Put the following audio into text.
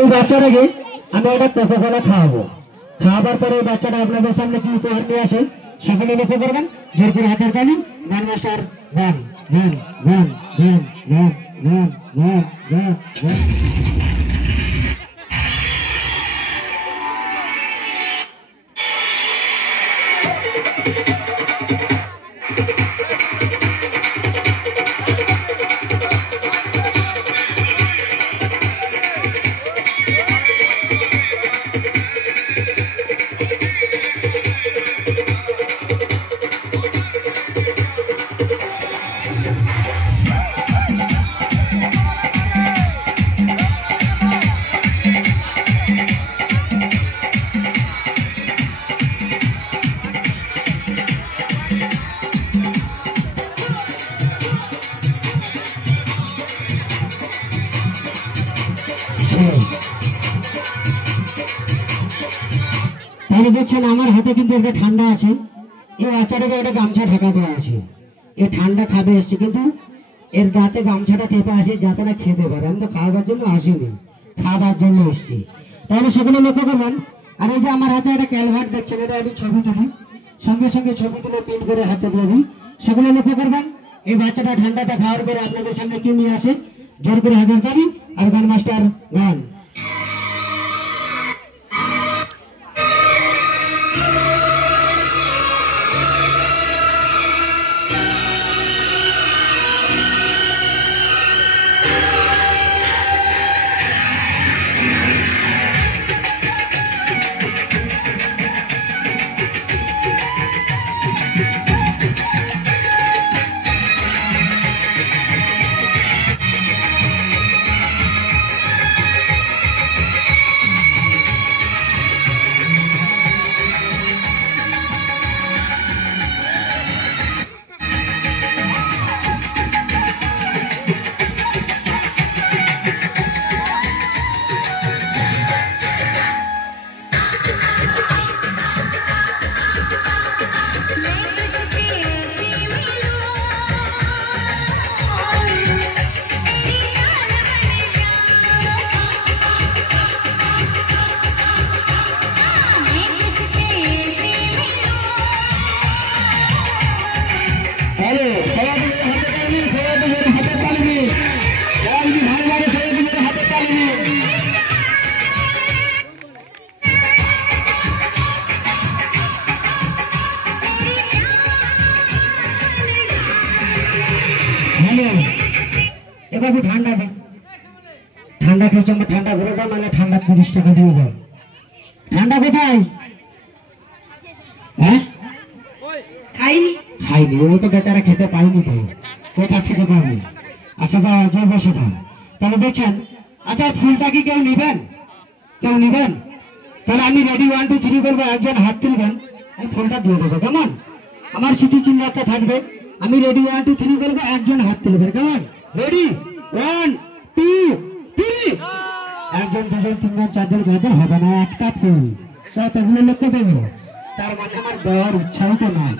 এই বাচ্চাটাকে আমি একটা কোকা-কোলা খাওয়াবো। খাওয়াবার পরে বাচ্চাটা আপনাদের সামনে কি উপহার নিয়ে আসে সেখানে লক্ষ্য করবেন। জোর করে হাতের তালি, গান মাস্টার গান গান গান গান গান গান গান গান গান। তাহলে দেখছেন আমার হাতে কিন্তু একটা ঠান্ডা আছে। এই বাচ্চাটাকে একটা গামছা ঢাকা দেওয়া আছে। এ ঠান্ডা খাবে এসছে, কিন্তু এর গাতে গামছাটা টেপে আসে যাতে না খেতে পারে। আমি তো খাওয়াবার জন্য আসিনি, খাওয়াবার জন্য এসছি। তাহলে সেগুলো লক্ষ্য করবেন। আর এই যে আমার হাতে একটা ক্যালভার্ট দেখছেন, এটা আমি ছবি তুলি, সঙ্গে সঙ্গে ছবি তুলে প্রিন্ট করে হাতে দেবেন। সেগুলো লক্ষ্য করবেন। এই বাচ্চাটা ঠান্ডাটা খাওয়ার পরে আপনাদের সামনে কি নিয়ে আসে, জোর করে হাতের তালি আর গান মাস্টার গান। এবার ঠান্ডা দিন, ঠান্ডা খেয়েছে আমার, ঠান্ডা ঘুরে দাও, মানে ঠান্ডা 30 টাকা দিয়ে যাও। ঠান্ডা কোথায়? হ্যাঁ খাইনি, খাইনি, ও তো বেচারা খেতে পাইনি, তো কোথা থেকে পাবি? আচ্ছা যাও, যাও বসে যাও। তাহলে দেখছেন, আচ্ছা ফুলটা কি কেউ নিবেন? কেউ নিবেন? তাহলে আমি রেডি 1 2 3 করবো, একজন হাত তুলবেন, আমি ফুলটা দিয়ে দেবো। কেমন? আমার স্মৃতিচিহ্ন একটা থাকবে। আমি রেডি 1 2 3 করবো, একজন হাত তুলবেন। কেমন? রেডি 1 2 3। একজন, দুজন, তিনজন, চারজন গাজন হবে না, একটা ফুল। ততগুলো লোককে দেবো, তার মানে আমার দেওয়ার ইচ্ছাও তো নয়।